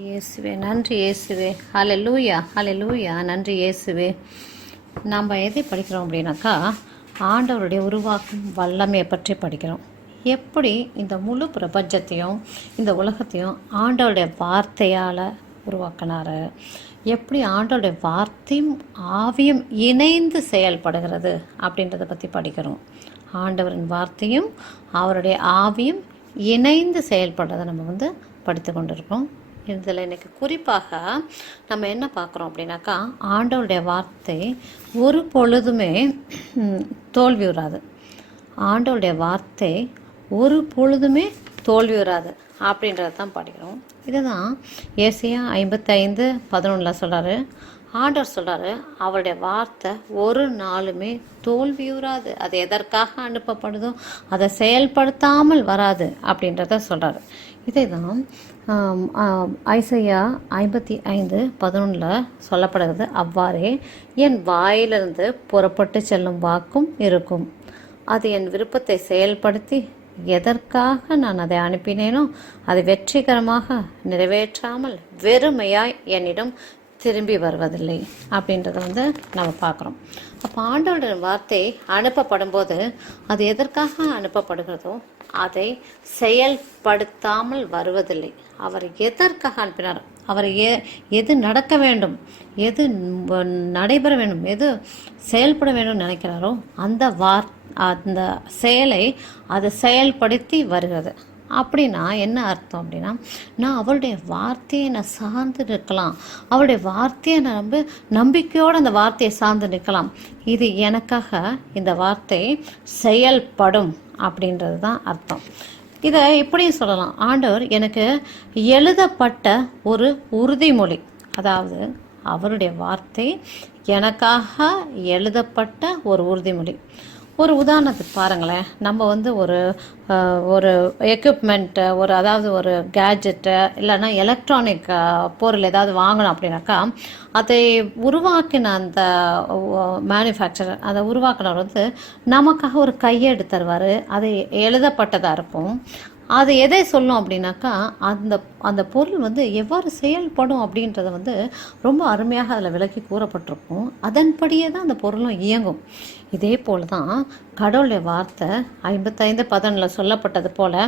இயேசுவே நன்றி இயேசுவே. ஹல்லேலூயா ஹல்லேலூயா. நன்றி இயேசுவே. நாம் எதை படிக்கிறோம் அப்படின்னாக்கா, ஆண்டவருடைய உருவாக்கும் வல்லமையை பற்றி படிக்கிறோம். எப்படி இந்த முழு பிரபஞ்சத்தையும் இந்த உலகத்தையும் ஆண்டவருடைய வார்த்தையால் உருவாக்கினார், எப்படி ஆண்டவருடைய வார்த்தையும் ஆவியும் இணைந்து செயல்படுகிறது அப்படின்றத பற்றி படிக்கிறோம். ஆண்டவரின் வார்த்தையும் அவருடைய ஆவியும் இணைந்து செயல்படுறதை நம்ம படித்து கொண்டிருக்கோம். இதில் இன்றைக்கி குறிப்பாக நம்ம என்ன பார்க்குறோம் அப்படின்னாக்கா, ஆண்டவருடைய வார்த்தை ஒரு பொழுதுமே தோல்வி வராது. ஆண்டவருடைய வார்த்தை ஒரு பொழுதுமே தோல்வி வராது அப்படின்றத தான் படிக்கிறோம். இதுதான் ஏசாயா 55:11 சொல்கிறாரு. ஆண்டவர் சொல்கிறாரு, அவருடைய வார்த்தை ஒரு நாளுமே தோல்வியுறாது. அது எதற்காக அனுப்பப்படுதோ அதை செயல்படுத்தாமல் வராது அப்படின்றத சொல்கிறாரு. இதை தான் ஏசாயா 55:11 சொல்லப்படுகிறது. அவ்வாறே என் வாயிலிருந்து புறப்பட்டு செல்லும் வாக்கும் இருக்கும். அது என் விருப்பத்தை செயல்படுத்தி எதற்காக நான் அதை அனுப்பினேனோ அதை வெற்றிகரமாக நிறைவேற்றாமல் வெறுமையாய் என்னிடம் திரும்பி வருவதில்லை அப்படின்றத நம்ம பார்க்குறோம். அப்போ ஆண்டவருடைய வார்த்தை அனுப்பப்படும் போது அது எதற்காக அனுப்பப்படுகிறதோ அதை செயல்படுத்தாமல் வருவதில்லை. அவர் எதற்காக அனுப்பினார், அவர் எது நடக்க வேண்டும், எது நடைபெற வேண்டும், எது செயல்பட வேண்டும் நினைக்கிறாரோ அந்த செயலை அதை செயல்படுத்தி வருகிறது. அப்படின்னா என்ன அர்த்தம் அப்படின்னா, நான் அவருடைய வார்த்தையை நான் சார்ந்து நிற்கலாம், அவருடைய வார்த்தையை நான் நம்பிக்கையோடு அந்த வார்த்தையை சார்ந்து நிற்கலாம். இது எனக்காக இந்த வார்த்தை செயல்படும் அப்படின்றது தான் அர்த்தம். இதை இப்படியும் சொல்லலாம், ஆண்டவர் எனக்கு எழுதப்பட்ட ஒரு உறுதிமொழி, அதாவது அவருடைய வார்த்தை எனக்காக எழுதப்பட்ட ஒரு உறுதிமொழி. ஒரு உதாரணத்துக்கு பாருங்களேன், நம்ம ஒரு எக்யூப்மெண்ட்டு, அதாவது ஒரு கேட்ஜெட்டு இல்லைன்னா எலக்ட்ரானிக் பொருள் ஏதாவது வாங்கணும் அப்படின்னாக்கா, அதை உருவாக்கின அந்த மேனுஃபேக்சரர், அதை உருவாக்கினவர் நமக்காக ஒரு கையேடு தருவார். அது எழுதப்பட்டதாக இருக்கும். அது எதை சொல்லும் அப்படின்னாக்கா, அந்த பொருள் எவ்வாறு செயல்படும் அப்படின்றத ரொம்ப அருமையாக அதில் விளக்கி கூறப்பட்டிருக்கும். அதன்படியே தான் அந்த பொருளும் இயங்கும். இதே போல் தான் கடவுளுடைய வார்த்தை 55:11 சொல்லப்பட்டது போல்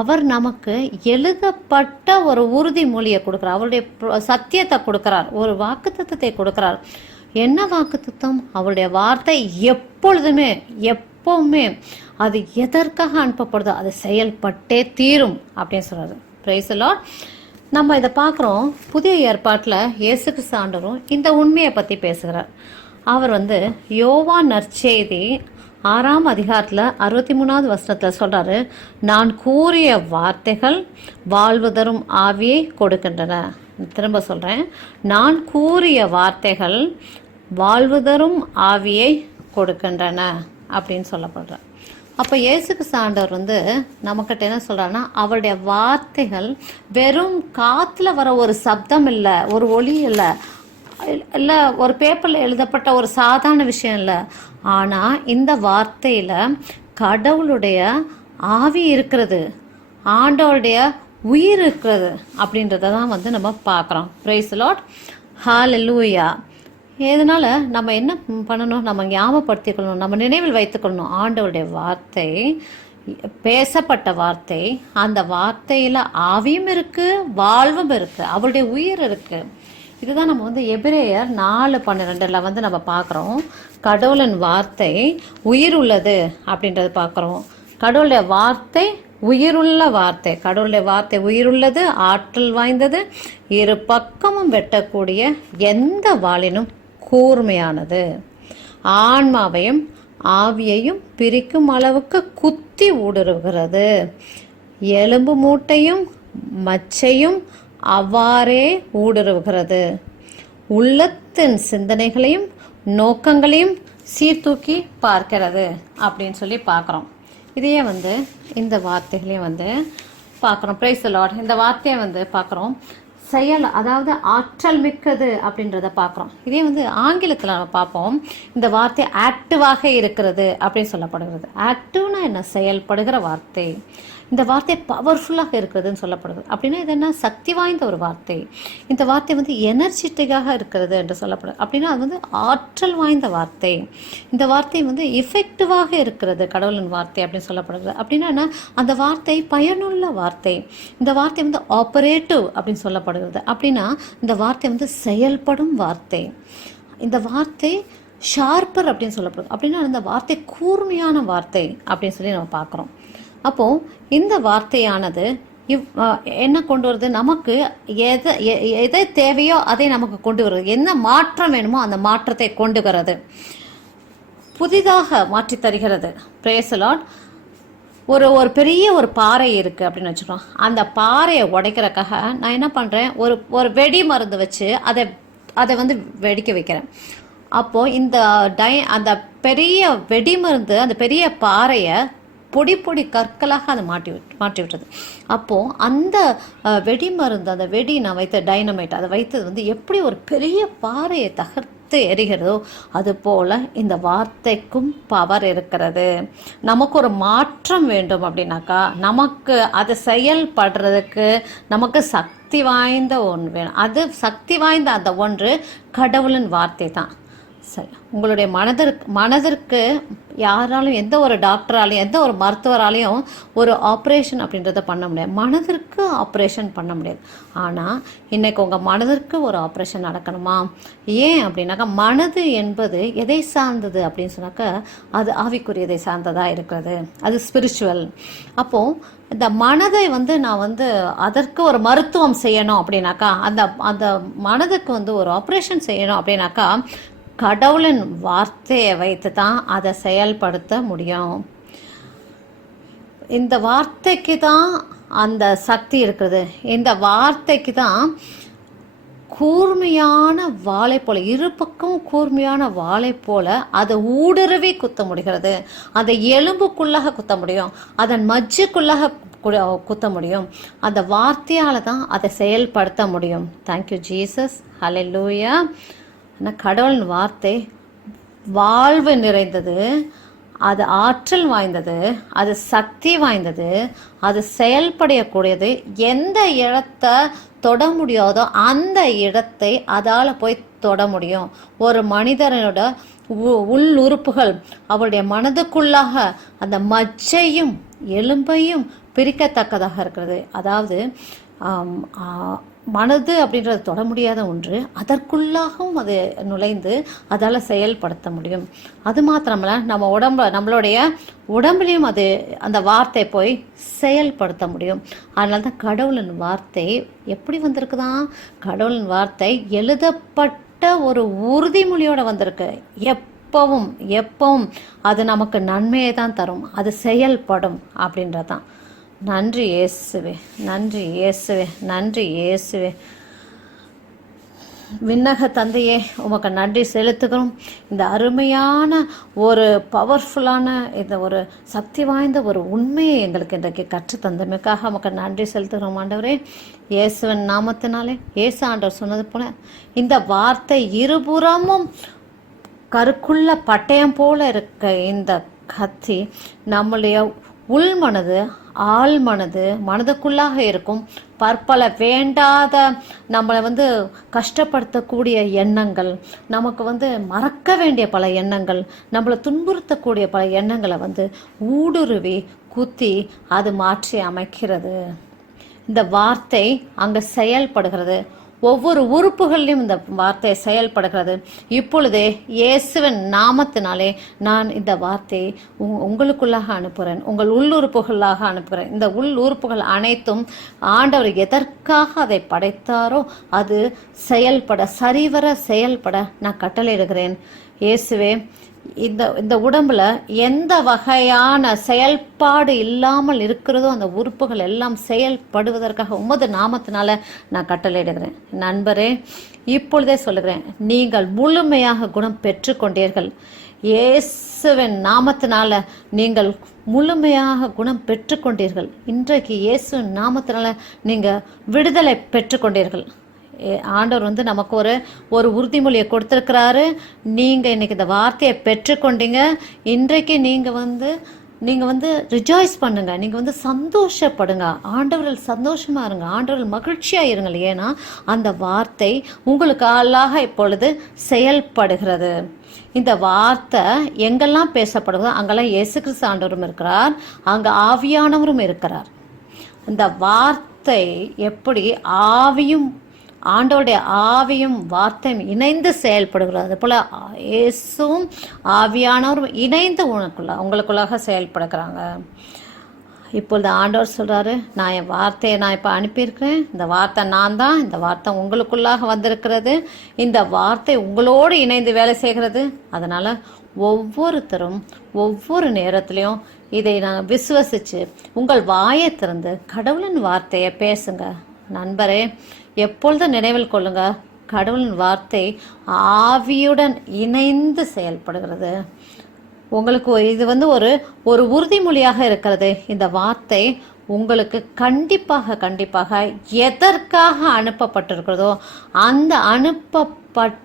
அவர் நமக்கு எழுதப்பட்ட ஒரு உறுதிமொழியை கொடுக்குறார், அவருடைய சத்தியத்தை கொடுக்குறார், ஒரு வாக்குத்தத்தத்தை கொடுக்குறார். என்ன வாக்குத்தத்தம்? அவருடைய வார்த்தை எப்பவுமே அது எதற்காக அனுப்பப்படுதோ அது செயல்பட்டே தீரும் அப்படின்னு சொல்கிறாரு. Price the Lord. நம்ம இதை பார்க்குறோம். புதிய ஏற்பாட்டில் இயேசு கிறிஸ்து ஆண்டவரும் இந்த உண்மையை பற்றி பேசுகிறார். அவர் யோவான் நற்செய்தி 6ஆம் அதிகாரத்தில் 63வது வசனத்தில் சொல்கிறாரு, நான் கூறிய வார்த்தைகள் வாழ்வு தரும் ஆவியை கொடுக்கின்றன. திரும்ப சொல்கிறேன், நான் கூறிய வார்த்தைகள் வாழ்வு தரும் ஆவியை கொடுக்கின்றன அப்படின்னு சொல்லப்படுற. அப்போ இயேசு கிறிஸ்து ஆண்டவர் நமக்கிட்ட என்ன சொல்கிறாருன்னா, அவருடைய வார்த்தைகள் வெறும் காற்றுல வர ஒரு சப்தம் இல்லை, ஒரு ஒலி இல்லை ஒரு பேப்பரில் எழுதப்பட்ட ஒரு சாதாரண விஷயம் இல்லை. ஆனால் இந்த வார்த்தையில் கடவுளுடைய ஆவி இருக்கிறது, ஆண்டவருடைய உயிர் இருக்கிறது அப்படின்றத தான் நம்ம பார்க்குறோம். Praise the Lord. ஹல்லேலூயா. இதனால் நம்ம என்ன பண்ணணும், நம்ம ஞாபகப்படுத்திக்கொள்ளணும், நம்ம நினைவில் வைத்துக்கொள்ளணும், ஆண்டவருடைய வார்த்தை பேசப்பட்ட வார்த்தை, அந்த வார்த்தையில் ஆவியும் இருக்குது, வாழ்வும் இருக்குது, அவருடைய உயிர் இருக்குது. இதுதான் நம்ம எபிரேயர் 4:12 நம்ம பார்க்குறோம். கடவுளின் வார்த்தை உயிர் உள்ளது அப்படின்றது பார்க்குறோம். கடவுளுடைய வார்த்தை உயிருள்ள வார்த்தை, கடவுளுடைய வார்த்தை உயிருள்ளது, ஆற்றல் வாய்ந்தது, இரு பக்கமும் வெட்டக்கூடிய எந்த வாளினும் கூர்மையானது, ஆன்மாவையும் ஆவியையும் பிரிக்கும் அளவுக்கு குத்தி ஊடுருவுகிறது, எலும்பு மூட்டையும் மச்சையும் அவ்வாறே ஊடுருவுகிறது, உள்ளத்தின் சிந்தனைகளையும் நோக்கங்களையும் சீர்தூக்கி பார்க்கிறது அப்படின்னு சொல்லி பார்க்குறோம். இதையே இந்த வார்த்தைகளையும் பார்க்குறோம். Praise the Lord. இந்த வார்த்தையை பார்க்குறோம், செயல், அதாவது ஆற்றல் மிக்கது அப்படின்றத பார்க்குறோம். இதே ஆங்கிலத்தில் நம்ம பார்ப்போம், இந்த வார்த்தை ஆக்டிவாக இருக்கிறது அப்படின்னு சொல்லப்படுகிறது. ஆக்டிவ்னா என்ன? செயல்படுகிற வார்த்தை. இந்த வார்த்தை பவர்ஃபுல்லாக இருக்கிறதுன்னு சொல்லப்படுது. அப்படின்னா இது என்ன? சக்தி வாய்ந்த ஒரு வார்த்தை. இந்த வார்த்தை வந்து எனர்ஜெட்டிக்காக இருக்கிறது என்று சொல்லப்படுது. அப்படின்னா அது வந்து ஆற்றல் வாய்ந்த வார்த்தை. இந்த வார்த்தை வந்து எஃபெக்டிவாக இருக்கிறது, கடவுளின் வார்த்தை அப்படின்னு சொல்லப்படுது. அப்படின்னா என்ன? அந்த வார்த்தை பயனுள்ள வார்த்தை. இந்த வார்த்தை வந்து ஆப்பரேட்டிவ் அப்படின்னு சொல்லப்படுகிறது. அப்படின்னா இந்த வார்த்தை வந்து செயல்படும் வார்த்தை. இந்த வார்த்தை ஷார்ப்பர் அப்படின்னு சொல்லப்படுது. அப்படின்னா இந்த வார்த்தை கூர்மையான வார்த்தை அப்படின்னு சொல்லி நம்ம பார்க்குறோம். அப்போது இந்த வார்த்தையானது என்ன கொண்டு வருது? நமக்கு எதை தேவையோ அதை நமக்கு கொண்டு வருது. என்ன மாற்றம் வேணுமோ அந்த மாற்றத்தை கொண்டு வருது, புதிதாக மாற்றி தருகிறது. Praise the Lord. ஒரு பெரிய ஒரு பாறை இருக்குது அப்படின்னு வச்சுக்கோம். அந்த பாறையை உடைக்கிறதுக்காக நான் என்ன பண்ணுறேன்? ஒரு வெடி மருந்து வச்சு அதை வந்து வெடிக்க வைக்கிறேன். அப்போது அந்த பெரிய வெடி மருந்து அந்த பெரிய பாறையை பொடி கற்களாக அதை மாற்றி விட்டது. அப்போது அந்த வெடி மருந்து, அந்த வெடி நான் வைத்த டைனமைட், அதை வைத்தது வந்து எப்படி ஒரு பெரிய பாறையை தகர்த்து எரிகிறதோ அதுபோல் இந்த வார்த்தைக்கும் பவர் இருக்கிறது. நமக்கு ஒரு மாற்றம் வேண்டும் அப்படின்னாக்கா நமக்கு அது செயல்படுறதுக்கு நமக்கு சக்தி வாய்ந்த ஒன்று வேணும். அது சக்தி வாய்ந்த அந்த ஒன்று கடவுளின் வார்த்தை தான். சரி, உங்களுடைய மனதிற்கு யாராலும், எந்த ஒரு டாக்டராலையும் எந்த ஒரு மருத்துவராலையும் ஒரு ஆப்ரேஷன் அப்படின்றத பண்ண முடியாது. மனதிற்கு ஆப்ரேஷன் பண்ண முடியாது. ஆனால் இன்றைக்கி உங்கள் மனதிற்கு ஒரு ஆப்ரேஷன் நடக்கணுமா? ஏன் அப்படின்னாக்கா மனது என்பது எதை சார்ந்தது அப்படின்னு சொன்னாக்கா அது ஆவிக்குரியதை சார்ந்ததாக இருக்கிறது, அது ஸ்பிரிச்சுவல். அப்போது இந்த மனதை வந்து நான் வந்து அதற்கு ஒரு மருத்துவம் செய்யணும் அப்படின்னாக்கா அந்த மனதுக்கு வந்து ஒரு ஆப்ரேஷன் செய்யணும் அப்படின்னாக்கா கடவுளின் வார்த்தையை வைத்து தான் அதை செயல்படுத்த முடியும். இந்த வார்த்தைக்கு தான் அந்த சக்தி இருக்குது. இந்த வார்த்தைக்கு தான் கூர்மையான வாளை போல, இரு பக்கமும் கூர்மையான வாளை போல அதை ஊடுருவி குத்த முடிகிறது. அதை எலும்புக்குள்ளாக குத்த முடியும், அதன் மஜ்ஜுக்குள்ளாக குத்த முடியும். அந்த வார்த்தையால் தான் அதை செயல்படுத்த முடியும். Thank you Jesus. ஹல்லேலூயா. ஆனால் கடவுளின் வார்த்தை வாழ்வு நிறைந்தது, அது ஆற்றல் வாய்ந்தது, அது சக்தி வாய்ந்தது, அது செயல்படக்கூடியது. எந்த இடத்தை தொட முடியாதோ அந்த இடத்தை அதால் போய் தொட முடியும். ஒரு மனிதனோட உள் உறுப்புகள் அவருடைய மனதுக்குள்ளாக அந்த மஜ்ஜையும் எலும்பையும் பிரிக்கத்தக்கதாக இருக்கிறது. அதாவது மனது அப்படின்றது தொட முடியாத ஒன்று, அதற்குள்ளாகவும் அது நுழைந்து அதால் செயல்படுத்த முடியும். அது மாத்திரமல்ல, நம்மளுடைய உடம்புலையும் அது அந்த வார்த்தை போய் செயல்படுத்த முடியும். அதனால தான் கடவுளின் வார்த்தை எப்படி வந்திருக்குதான்? கடவுளின் வார்த்தை எழுதப்பட்ட ஒரு உறுதிமொழியோடு வந்திருக்கு. எப்பவும் அது நமக்கு நன்மையை தான் தரும், அது செயல்படும் அப்படின்றதான். நன்றி இயேசுவே, நன்றி இயேசுவே, நன்றி இயேசுவே. விண்ணக தந்தையே, உமக்கு நன்றி செலுத்துகிறோம். இந்த அருமையான ஒரு பவர்ஃபுல்லான இந்த ஒரு சக்தி வாய்ந்த ஒரு உண்மையை எங்களுக்கு இன்றைக்கு கற்றுத்தந்தமைக்காக உமக்கு நன்றி செலுத்துகிறோம் ஆண்டவரே. இயேசுவின் நாமத்தினாலே, இயேசு ஆண்டவர் சொன்னது போல இந்த வார்த்தை இருபுறமும் கருக்குள்ள பட்டயம் போல இருக்க இந்த கத்தி நம்முடைய உள்மனது, ஆழ்மனது, மனதுக்குள்ளாக இருக்கும் பற்பல வேண்டாத நம்மளை வந்து கஷ்டப்படுத்தக்கூடிய எண்ணங்கள், நமக்கு வந்து மறக்க வேண்டிய பல எண்ணங்கள், நம்மளை துன்புறுத்தக்கூடிய பல எண்ணங்களை வந்து ஊடுருவி குத்தி அது மாற்றி அமைக்கிறது. இந்த வார்த்தை அங்கே செயல்படுகிறது. ஒவ்வொரு உறுப்புகளிலும் இந்த வார்த்தை செயல்படுகிறது. இப்பொழுதே இயேசுவின் நாமத்தினாலே நான் இந்த வார்த்தையை உங்களுக்குள்ளாக அனுப்புகிறேன், உங்கள் உள்ளுறுப்புகளாக அனுப்புகிறேன். இந்த உள்ளுறுப்புகள் அனைத்தும் ஆண்டவர் எதற்காக அதை படைத்தாரோ அது சரிவர செயல்பட நான் கட்டளையிடுகிறேன். இயேசுவே, இந்த உடம்புல எந்த வகையான செயல்பாடு இல்லாமல் இருக்கிறதோ அந்த உறுப்புகள் எல்லாம் செயல்படுவதற்காக உமது நாமத்தினால நான் கட்டளையிடுகிறேன். நண்பரே, இப்பொழுதே சொல்லுகிறேன், நீங்கள் முழுமையாக குணம் பெற்றுக்கொண்டீர்கள். இயேசுவின் நாமத்தினால நீங்கள் முழுமையாக குணம் பெற்றுக்கொண்டீர்கள். இன்றைக்கு இயேசுவின் நாமத்தினால நீங்கள் விடுதலை பெற்றுக்கொண்டீர்கள். ஆண்டவர் வந்து நமக்கு ஒரு உறுதிமொழியை கொடுத்துருக்கிறாரு. நீங்கள் இன்னைக்கு இந்த வார்த்தையை பெற்றுக்கொண்டீங்க. இன்றைக்கு நீங்கள் வந்து நீங்கள் வந்து ரிஜாய்ஸ் பண்ணுங்க, நீங்கள் வந்து சந்தோஷப்படுங்க, ஆண்டவர்கள் சந்தோஷமாக இருங்க, ஆண்டவர்கள் மகிழ்ச்சியாக இருங்கள். ஏன்னா அந்த வார்த்தை உங்களுக்கு ஆளாக இப்பொழுது செயல்படுகிறது. இந்த வார்த்தை எங்கெல்லாம் பேசப்படுதோ அங்கெல்லாம் இயேசு கிறிஸ்து ஆண்டவரும் இருக்கிறார், அங்கே ஆவியானவரும் இருக்கிறார். இந்த வார்த்தை எப்படி ஆவியும் ஆண்டோடைய ஆவியும் வார்த்தையும் இணைந்து செயல்படுகிறது, அதுபோல் இயேசுவும் ஆவியானவரும் இணைந்து உங்களுக்குள்ளாக செயல்படுகிறாங்க. இப்பொழுது ஆண்டவர் சொல்கிறாரு, நான் என் வார்த்தையை நான் இப்போ அனுப்பியிருக்கிறேன், இந்த வார்த்தை நான் தான், இந்த வார்த்தை உங்களுக்குள்ளாக வந்திருக்கிறது, இந்த வார்த்தை உங்களோடு இணைந்து வேலை செய்கிறது. அதனால் ஒவ்வொருத்தரும் ஒவ்வொரு நேரத்துலையும் இதை நாங்கள் விசுவசித்து உங்கள் வாயை திறந்து கடவுளின் வார்த்தையை பேசுங்க. நண்பரே, எப்பொழுதும் நினைவில் கொள்ளுங்க, கடவுளின் வார்த்தை ஆவியுடன் இணைந்து செயல்படுகிறது. உங்களுக்கு இது வந்து ஒரு உறுதிமொழியாக இருக்கிறது. இந்த வார்த்தை உங்களுக்கு கண்டிப்பாக எதற்காக அனுப்பப்பட்டிருக்கிறதோ அந்த அனுப்பப்பட்ட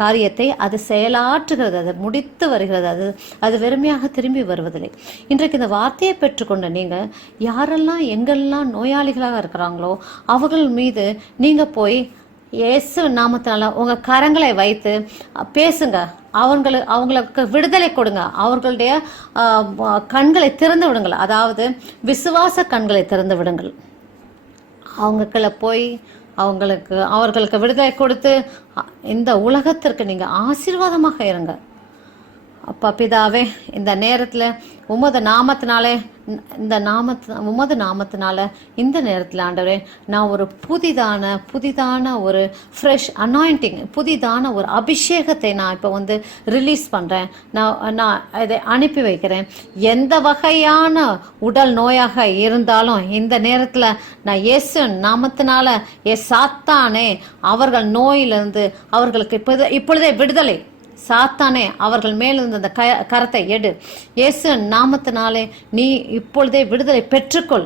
காரியத்தை அது செயலாற்றுகிறது, அது முடித்து வருகிறது, அது வெறுமையாக திரும்பி வருவதில்லை. இன்றைக்கு இந்த வார்த்தையை பெற்றுக்கொண்ட நீங்கள் யாரெல்லாம் எங்கெல்லாம் நோயாளிகளாக இருக்கிறாங்களோ அவர்கள் மீது நீங்கள் போய் இயேசு நாமத்தினால உங்கள் கரங்களை வைத்து பேசுங்க. அவங்களுக்கு விடுதலை கொடுங்க. அவர்களுடைய கண்களை திறந்து விடுங்கள், அதாவது விசுவாச கண்களை திறந்து விடுங்கள். அவங்களுக்குள்ள போய் அவர்களுக்கு விடுதலை கொடுத்து இந்த உலகத்திற்கு நீங்கள் ஆசீர்வாதமாக இருங்க. அப்பா பிதாவே, இந்த நேரத்தில் உமது நாமத்தினாலே இந்த நேரத்தில் ஆண்டவரே, நான் ஒரு புதிதான ஒரு ஃப்ரெஷ் அனாயிண்டிங், புதிதான ஒரு அபிஷேகத்தை நான் இப்போ வந்து ரிலீஸ் பண்ணுறேன். நான் இதை அனுப்பி வைக்கிறேன். எந்த வகையான உடல் நோயாக இருந்தாலும் இந்த நேரத்தில் நான் இயேசு நாமத்தினால சாத்தானே அவர்கள் நோயிலிருந்து அவர்களுக்கு இப்பொழுதே விடுதலை. சாத்தானே அவர்கள் மேலிருந்து அந்த கரத்தை எடு. இயேசு நாமத்தினாலே நீ இப்பொழுதே விடுதலை பெற்றுக்கொள்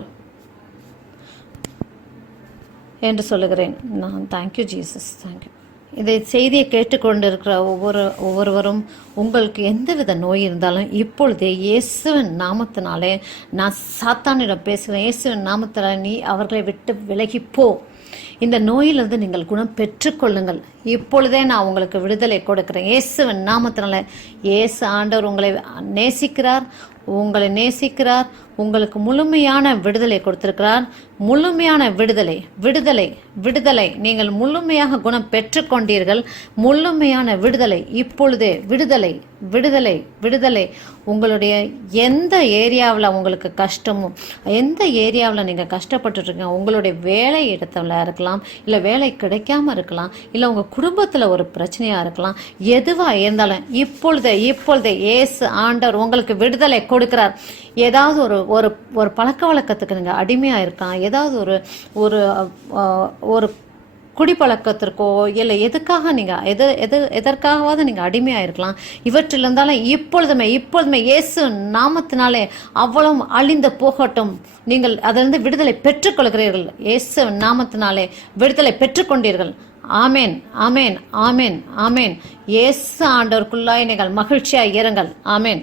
என்று சொல்லுகிறேன். நான் தேங்க்யூ ஜீசஸ், தேங்க்யூ. இதை செய்தியை கேட்டுக்கொண்டிருக்கிற ஒவ்வொருவரும் உங்களுக்கு எந்தவித நோய் இருந்தாலும் இப்பொழுதே இயேசுவின் நாமத்தினாலே நான் சாத்தானிடம் பேசுகிறேன். இயேசுவின் நாமத்தினாலே நீ அவர்களை விட்டு விலகிப்போ. இந்த நோயிலிருந்து நீங்கள் குணம் பெற்றுக்கொள்ளுங்கள். இப்பொழுதே நான் உங்களுக்கு விடுதலை கொடுக்கிறேன் இயேசுவின் நாமத்தினால. இயேசு ஆண்டவர் உங்களை நேசிக்கிறார், உங்களுக்கு முழுமையான விடுதலை கொடுத்திருக்கிறார். முழுமையான விடுதலை நீங்கள் முழுமையாக குணம் பெற்றுக்கொண்டீர்கள். முழுமையான விடுதலை இப்பொழுதே விடுதலை. உங்களுடைய எந்த ஏரியாவில் உங்களுக்கு கஷ்டமோ, எந்த ஏரியாவில் நீங்கள் கஷ்டப்பட்டுருக்கீங்க, உங்களுடைய வேலை இடத்துல இருக்கலாம், இல்லை வேலை கிடைக்காம இருக்கலாம், இல்லை உங்கள் குடும்பத்தில் ஒரு பிரச்சனையாக இருக்கலாம். எதுவாக இருந்தாலும் இப்பொழுதே இயேசு ஆண்டவர் உங்களுக்கு விடுதலை கொடுக்கிறார். ஏதாவது ஒரு பழக்க வழக்கத்துக்கு நீங்கள் அடிமையாக இருக்கலாம், ஏதாவது ஒரு குடிப்பழக்கத்திற்கோ இல்லை எதுக்காக நீங்கள் எதற்காகவாவது நீங்கள் அடிமையாக இருக்கலாம். இவற்றில் இருந்தாலும் இப்பொழுதுமே இயேசு நாமத்தினாலே அவ்வளவு அழிந்து போகட்டும். நீங்கள் அதிலிருந்து விடுதலை பெற்றுக்கொள்கிறீர்கள். இயேசு நாமத்தினாலே விடுதலை பெற்றுக்கொண்டீர்கள். ஆமேன், ஆமேன், ஆமேன், ஆமேன். இயேசு ஆண்டவருக்குள்ளாய் நீங்கள் மகிழ்ச்சியாக இருங்கள். ஆமேன்.